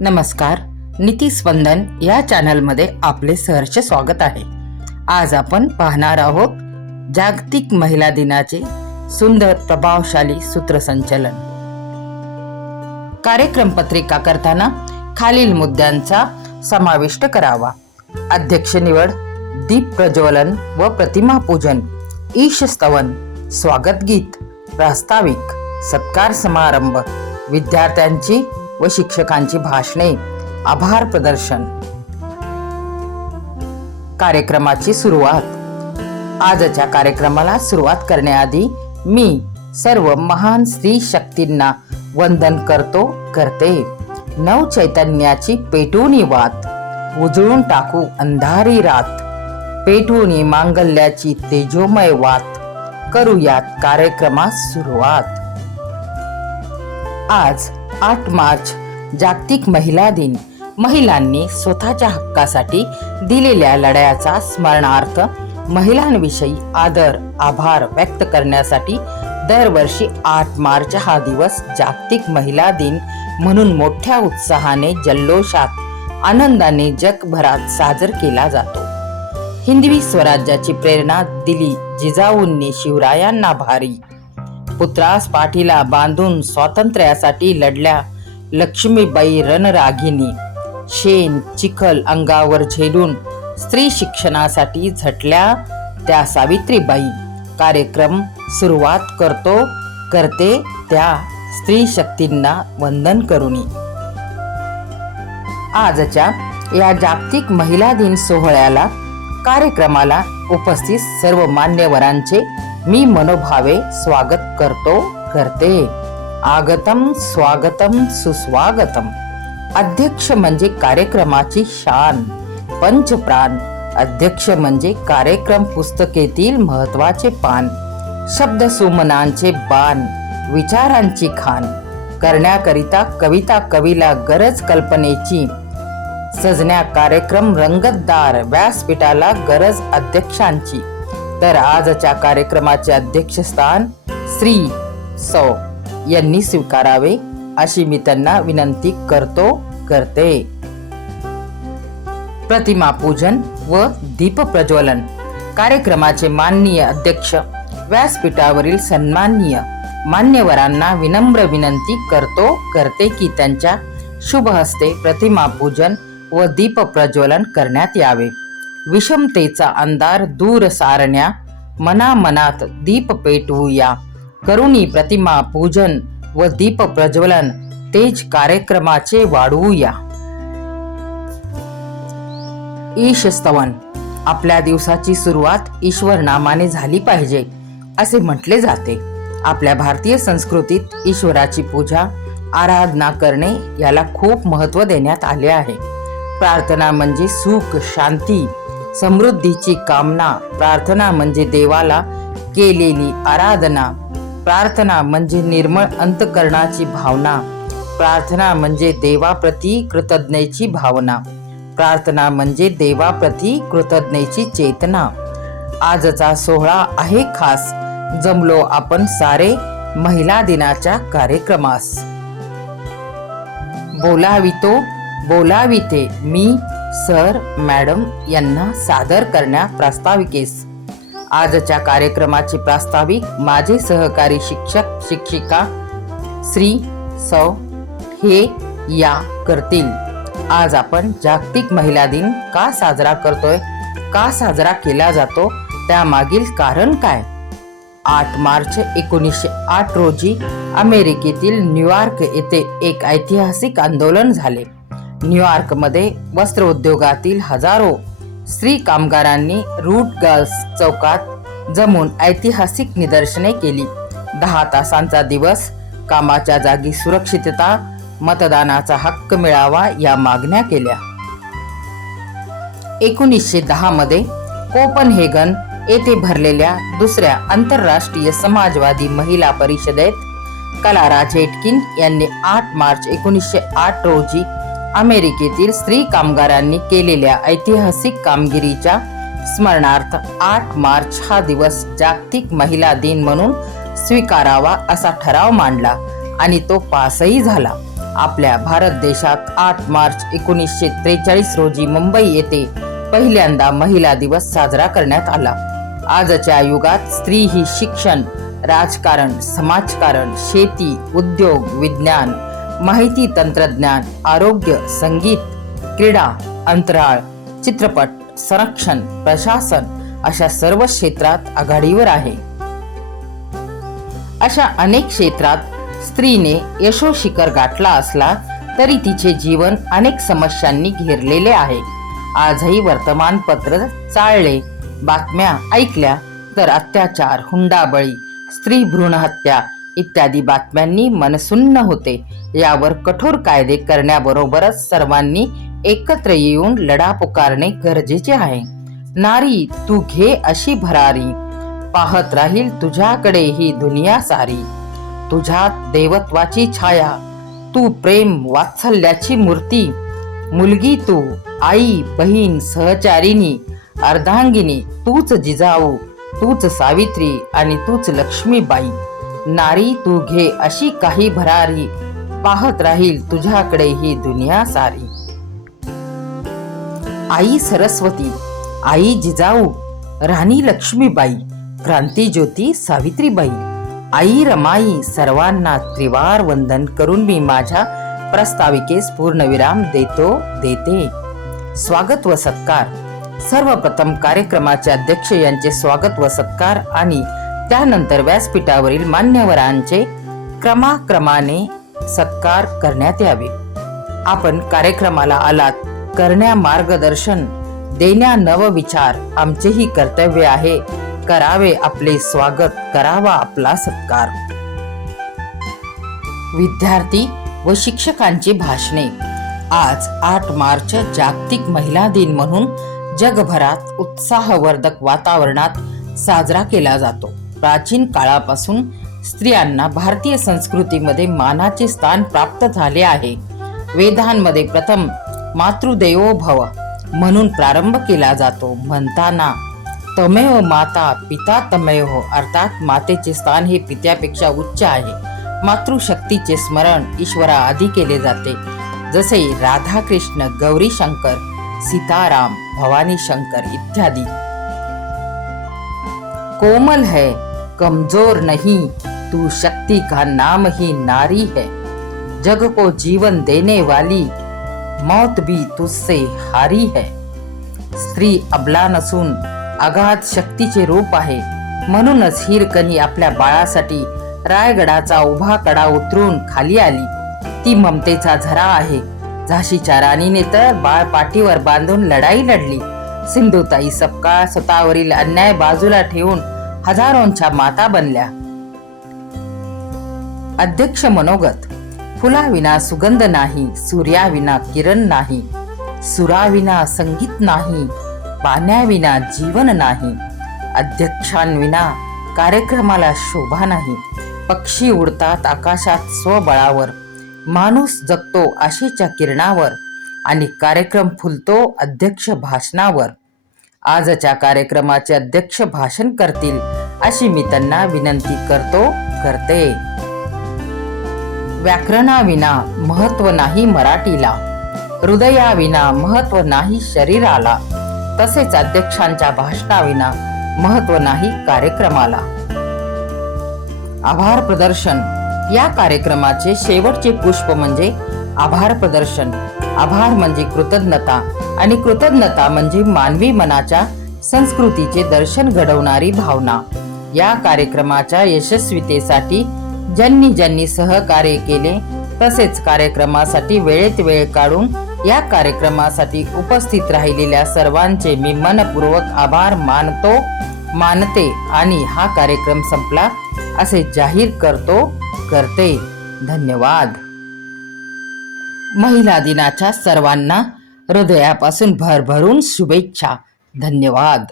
नमस्कार, नीती स्पंदन या चॅनलमध्ये आपले सहर्ष स्वागत आहे. आज आपण पाहणार आहोत जागतिक महिला दिनाचे सुंदर प्रभावशाली सूत्रसंचलन. कार्यक्रम पत्रिका करताना खालील मुद्द्यांचा समाविष्ट करावा. अध्यक्ष निवड, दीप प्रज्वलन व प्रतिमा पूजन, ईश स्तवन, स्वागत गीत, प्रास्ताविक, सत्कार समारंभ, विद्यार्थ्यांची व शिक्षकांची भाषणे, आभार प्रदर्शन. कार्यक्रमाची सुरुवात. आजच्या कार्यक्रमाला सुरुवात करण्याआधी मी सर्व महान स्त्री शक्तींना वंदन करते. नव चैतन्याची पेटूनी वात, उजळून टाकू अंधारी रात, पेटूनी मांगल्याची तेजोमय वात, करूयात कार्यक्रमास सुरुवात. आज 8 मार्च जागतिक महिला दिन. महिलांनी स्वतःच्या हक्कासाठी दिलेल्या लढ्याचा स्मरणार्थ महिलांविषयी आदर आभार व्यक्त करण्यासाठी दरवर्षी 8 मार्च हा दिवस जागतिक महिला दिन म्हणून मोठ्या उत्साहाने, जल्लोषात, आनंदाने जगभरात साजरा केला जातो. हिंदवी स्वराज्याची प्रेरणा दिली जिजाऊंनी शिवरायांना भारी. पुत्रास पाठीला बांधून स्वातंत्र्यासाठी लढल्या लक्ष्मीबाई रणरागिणी. शेण चिखल अंगावर झेलून स्त्री शिक्षणासाठी झटल्या त्या सावित्रीबाई. कार्यक्रम सुरुवात करते त्या स्त्री शक्तींना वंदन करूनी. आजच्या या जागतिक महिला दिन सोहळ्याला कार्यक्रमाला उपस्थित सर्व मान्यवरांचे मी मनोभावे स्वागत करते. आगतम स्वागतम सुस्वागतम. अध्यक्ष म्हणजे कार्यक्रमाची शान, पंचप्राण. अध्यक्ष म्हणजे कार्यक्रम पुस्तकेतील महत्वाचे पान, शब्द सुमनांचे बाण, विचारांची खाण. करण्याकरिता कविता कवीला गरज कल्पनेची, सजण्या कार्यक्रम रंगतदार व्यासपीठाला गरज अध्यक्षांची. तर आजच्या कार्यक्रमाचे अध्यक्षस्थान श्री सौ यांनी स्वीकारावे अशी मी त्यांना विनंती करते. प्रतिमा पूजन व दीप प्रज्वलन. कार्यक्रमाचे माननीय अध्यक्ष, व्यासपीठावरील सन्माननीय मान्यवरांना विनम्र विनंती करते की त्यांच्या शुभ हस्ते प्रतिमा पूजन व दीप प्रज्वलन करण्यात यावे. विषमतेचा अंधार दूर सारण्या, मनामनात दीप पेटवूया. करुणी प्रतिमा पूजन व दीप प्रज्वलन, तेज कार्यक्रमाचे वाढवूया. ईश स्तवन. आपल्या दिवसाची सुरुवात ईश्वर नामाने झाली पाहिजे असे म्हटले जाते. आपल्या भारतीय संस्कृतीत ईश्वराची पूजा आराधना करणे याला खूप महत्त्व देण्यात आले आहे. प्रार्थना म्हणजे सुख शांती समृद्धीची कामना. प्रार्थना म्हणजे देवाला केलेली आराधना. प्रार्थना म्हणजे निर्मळ अंतःकरणाची भावना. प्रार्थना म्हणजे देवाप्रती कृतज्ञतेची भावना. प्रार्थना म्हणजे देवाप्रती कृतज्ञतेची चेतना. आजचा सोहळा आहे खास. जमलो आपण सारे महिला दिनाच्या कार्यक्रमास. बोलाविते मी सर मॅडम यांना सादर करण्या प्रास्ताविकेस. आजच्या कार्यक्रमाचे प्रास्ताविक माझे सहकारी शिक्षक शिक्षिका श्री सौ हे या करतील. आज आपण जागतिक महिला दिन का साजरा करतोय, का साजरा केला जातो, त्यामागील कारण काय? 8 मार्च 1908 रोजी अमेरिकेतील न्यूयॉर्क येथे एक ऐतिहासिक आंदोलन झाले. न्यूयॉर्कमध्ये वस्त्र उद्योगातील हजारो स्त्री कामगारांनी रूट गर्ल्स चौकात जमून ऐतिहासिक निदर्शने केली. 10 तासांचा दिवस, कामाच्या जागी सुरक्षितता, मतदानाचा हक्क मिळावा या मागण्या केल्या. 1910 मध्ये कोपनहेगन येथे भरलेल्या दुसऱ्या आंतरराष्ट्रीय समाजवादी महिला परिषदेत क्लारा झेटकिन यांनी 8 मार्च 1908 रोजी अमेरिकेतील स्त्री कामगारांनी केलेल्या ऐतिहासिक कामगिरीच्या स्मरणार्थ 8 मार्च हा दिवस जागतिक महिला दिन म्हणून स्वीकारावा असा ठराव मांडला आणि तो पासही झाला. आपल्या भारत देशात 8 मार्च 1943 रोजी मुंबई येथे पहिल्यांदा महिला दिवस साजरा करण्यात आला. आजच्या युगात स्त्री ही शिक्षण, राजकारण, समाजकारण, शेती, उद्योग, विज्ञान, माहिती तंत्रज्ञान, आरोग्य, संगीत, क्रीडा, अंतराळ, चित्रपट, संरक्षण, प्रशासन अशा सर्व क्षेत्रात आघाडीवर आहे. अशा अनेक क्षेत्रात स्त्रीने यशोशिखर गाठला असला तरी तिचे जीवन अनेक समस्यांनी घेरलेले आहे. आजही वर्तमानपत्र चाळले, बातम्या ऐकल्या तर अत्याचार, हुंडाबळी, स्त्री भ्रूणहत्या इत्यादी बातम्यांनी मनसुन्न होते. यावर कठोर कायदे करण्याबरोबरच सर्वांनी एकत्र येऊन लढा पुकारणे गरजेचे आहे. नारी तू घे अशी भरारी, पाहत राहील तुझ्याकडे ही दुनिया सारी. तुझ्यात देवत्वाची छाया, तू प्रेम वात्सल्याची मूर्ती. मुलगी तू, आई, बहीण, सहचारिणी, अर्धांगिनी, तूच जिजाऊ, तूच सावित्री आणि तूच लक्ष्मीबाई. नारी तू घे अशी काही भरारी, पाहत राहील तुझ्याकडे ही दुनिया सारी. आई सरस्वती, आई जिजाऊ, राणी लक्ष्मीबाई, क्रांतिज्योती सावित्रीबाई, आई रमाई, सर्वांना त्रिवार वंदन करून मी माझ्या प्रस्ताविकेस पूर्णविराम देते. स्वागत व सत्कार. सर्वप्रथम कार्यक्रमाचे अध्यक्ष यांचे स्वागत व सत्कार आणि त्यानंतर व्यासपीठावरील मान्यवरांचे क्रमाक्रमाने सत्कार करण्यात यावे. आपण कार्यक्रमाला आलात, करण्या मार्गदर्शन, देण्या नवविचार आमचेही कर्तव्य आहे. करावे आपले स्वागत, करावा आपला सत्कार. विद्यार्थी व शिक्षकांची भाषणे. आज 8 मार्च जागतिक महिला दिन म्हणून जगभरात उत्साहवर्धक वातावरणात साजरा केला जातो. प्राचीन काळापासून स्त्रियांना भारतीय संस्कृतीमध्ये मानाचे स्थान प्राप्त झाले आहे. वेदांमध्ये प्रथम मातृदेवो भव म्हणून प्रारंभ केला जातो. म्हणताना तमेव माता पिता तमेव, अर्थात मातेचे स्थान हे पित्यापेक्षा उच्च आहे. मातृशक्तीचे स्मरण ईश्वरा आधी केले जाते, जसे राधा कृष्ण, गौरी शंकर, सीताराम, भवानी शंकर इत्यादी. कोमल है कमजोर नहीं, तू शक्ति का नाम ही नारी है. जग को जीवन देने वाली, मौत भी तुझसे हारी है. स्त्री अबला नसून अगाध शक्तीचे रूप आहे. म्हणूनच हिरकणी आपल्या बाळासाठी रायगडाचा उभा कडा उतरून खाली आली. ती ममतेचा झरा आहे. झाशीच्या राणीने तर बाळ पाठीवर बांधून लढाई लढली. सिंधुताई सपकाळ स्वतःवरील अन्याय बाजूला ठेवून हजारोंच्या माता बनल्या. अध्यक्ष मनोगत. फुलाविना सुगंध नाही, सूर्याविना किरण नाही, सुराविना संगीत नाही, पाण्याविना जीवन नाही. अध्यक्षांविना कार्यक्रमाला शोभा नाही. पक्षी उडतात आकाशात स्वबळावर, माणूस जगतो आशेच्या किरणावर आणि कार्यक्रम फुलतो अध्यक्ष भाषणावर. आजच्या कार्यक्रमाचे अध्यक्ष भाषण करतील अशी मी त्यांना विनंती करते. व्याकरणाविना महत्व नाही मराठीला, हृदयाविना महत्व नाही शरीराला, तसेच अध्यक्षांच्या भाषणाविना महत्व नाही कार्यक्रमाला. आभार प्रदर्शन. या कार्यक्रमाचे शेवटचे पुष्प म्हणजे आभार प्रदर्शन. आभार म्हणजे कृतज्ञता आणि कृतज्ञता म्हणजे मानवी मनाच्या संस्कृतीचे दर्शन घडवणारी भावना. या कार्यक्रमाच्या यशस्वीतेसाठी ज्यांनी सहकार्य केले, तसेच कार्यक्रमासाठी वेळेत वेळ काढून या कार्यक्रमासाठी उपस्थित राहिलेल्या सर्वांचे मी मनपूर्वक आभार मानते आणि हा कार्यक्रम संपला असे जाहीर करते. धन्यवाद. महिला दिनाच्या सर्वांना हृदयापासून भरभरून शुभेच्छा. धन्यवाद.